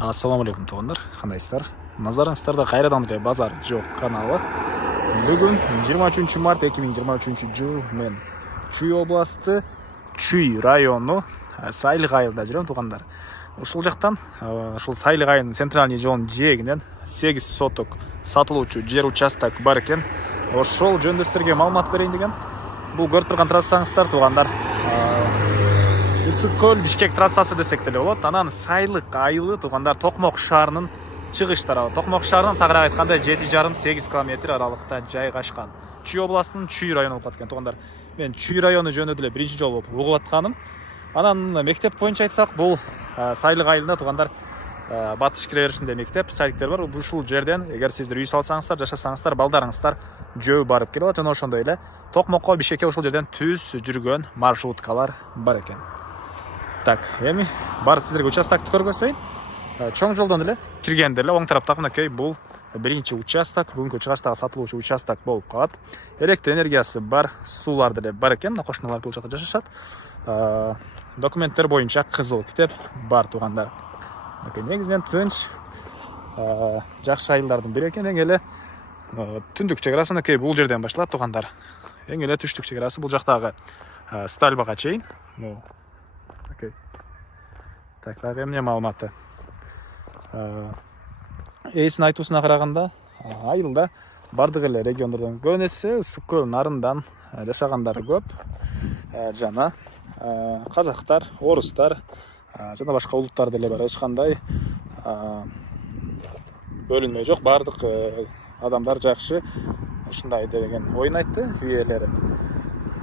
Ассаламу алейкум туугандар, кандайсыздар? Назарыңыздарда кайрадан эле базар жок каналы. Бүгүн 23 март 2023 жыл мен Чүй областы Чүй району Сайлык айылда жүрөм туугандар. Ушул жактан ушул Сайлык айылдын центральный жолунун жээгинен 8 соток сатылуучу жер участок бар экен. Ошол жөнүндө силерге маалымат берейин деген. Бул көрүп турган трассаңыздар туугандар. Ысык көл Бишкек трассасы десек деле болот. Анан Сайлык айылы туугандар Токмок шаарынын чыгыш тарабы. Токмок шаарынан тагыраак айтканда 7,5-8 км аралыкта жайгашкан. Чүй областынын Чүй району болуп аткан туугандар. Мен Чүй району жөнүндө деле биринчи жолу угуп атканым. Анан мектеп боюнча айтсак, бул Сайлык айылында туугандар батыш кире беришинде мектеп, садиктер бар. Ушул жерден эгер сиздер үй салсаңыздар, жашасаңыздар, балдарыңыздар жөө барып келе алат. Жана ошондой эле Токмокко, Бишкекке ушул жерден түз жүргөн маршруткалар бар экен. Так, эми барып сиздерге участокты көргөзөйүн. Чоң жолдон эле киргенде эле оң тараптагы мынакей бул биринчи участок, бүгүнкү чыгыштагы сатылуучу участок болуп калат. Электр энергиясы бар, суулар деле бар экен, кошуналар бул жакта жашашат. Документтер боюнча кызыл китеп бар туугандар. Негизинен тынч, жакшы айылдардын бири экен. Эң эле түндүк чек арасы мынакей бул жерден башталат туугандар. Эң эле түштүк чек арасы бул жактагы Стальбага чейин. Так, дагы эмне маалыматы. Эсин айтуусуна караганда, айылда бардык эле региондордон көбүнесе ысык көл нарындан жашагандар көп. Жана казактар, орустар, жана башка улуттар деле бар. Эч кандай бөлүнмө жок, бардык адамдар жакшы ушундай деген оюн айтты үй ээлери.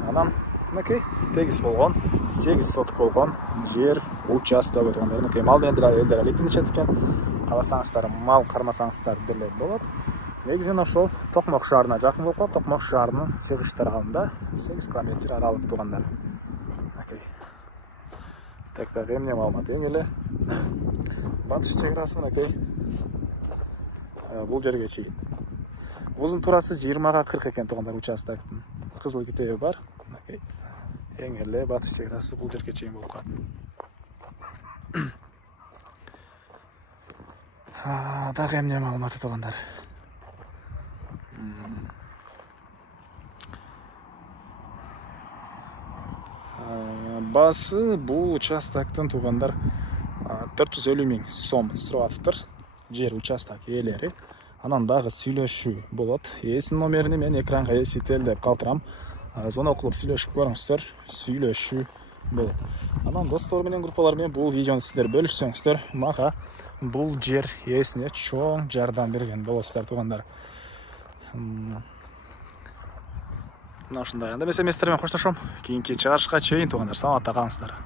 Анан мынакей тегиз болгон 8 соток болгон жер участогу туугандар. Мынакей мал менен деле элдер алектиришет экен. Кааласаңыздар мал кармасаңыздар деле болот. Негизинен ошол Токмок шаарына жакын болуп калып, Токмок шаарынын чыгыш тарабында 8 км аралык туугандар. Мынакей. Так, дагы эмне маалымат? Эң эле батыш чек арасы мынакей бул жерге чейин. Узун турасы 20-га 40 экен туугандар участоктун. Кызыл китеби бар. Мынакей. Эң эле батыш чек арасы бул жерге чейин болуп калат. Дагы эмне маалыматы туугандар? Басы бул участоктун туугандар 450 000 сом сурап атыптыр жер участок ээлери. Анан дагы сүйлөшүү болот. Эсин номерин мен экранга эсителдеп калтырам. Звонок кылып сүйлөшүп көрүңүздөр, сүйлөшүү болот. Анан достор менен, группалар менен бул видеону сиздер бөлүшсөңүздөр, мага бул жер ээсине чоң жардам берген болосуздар туугандар. Мына ушундай. Анда эмесе мен сиздер менен коштошом. Кийинки чыгарышка чейин туугандар, саламатта калыңыздар.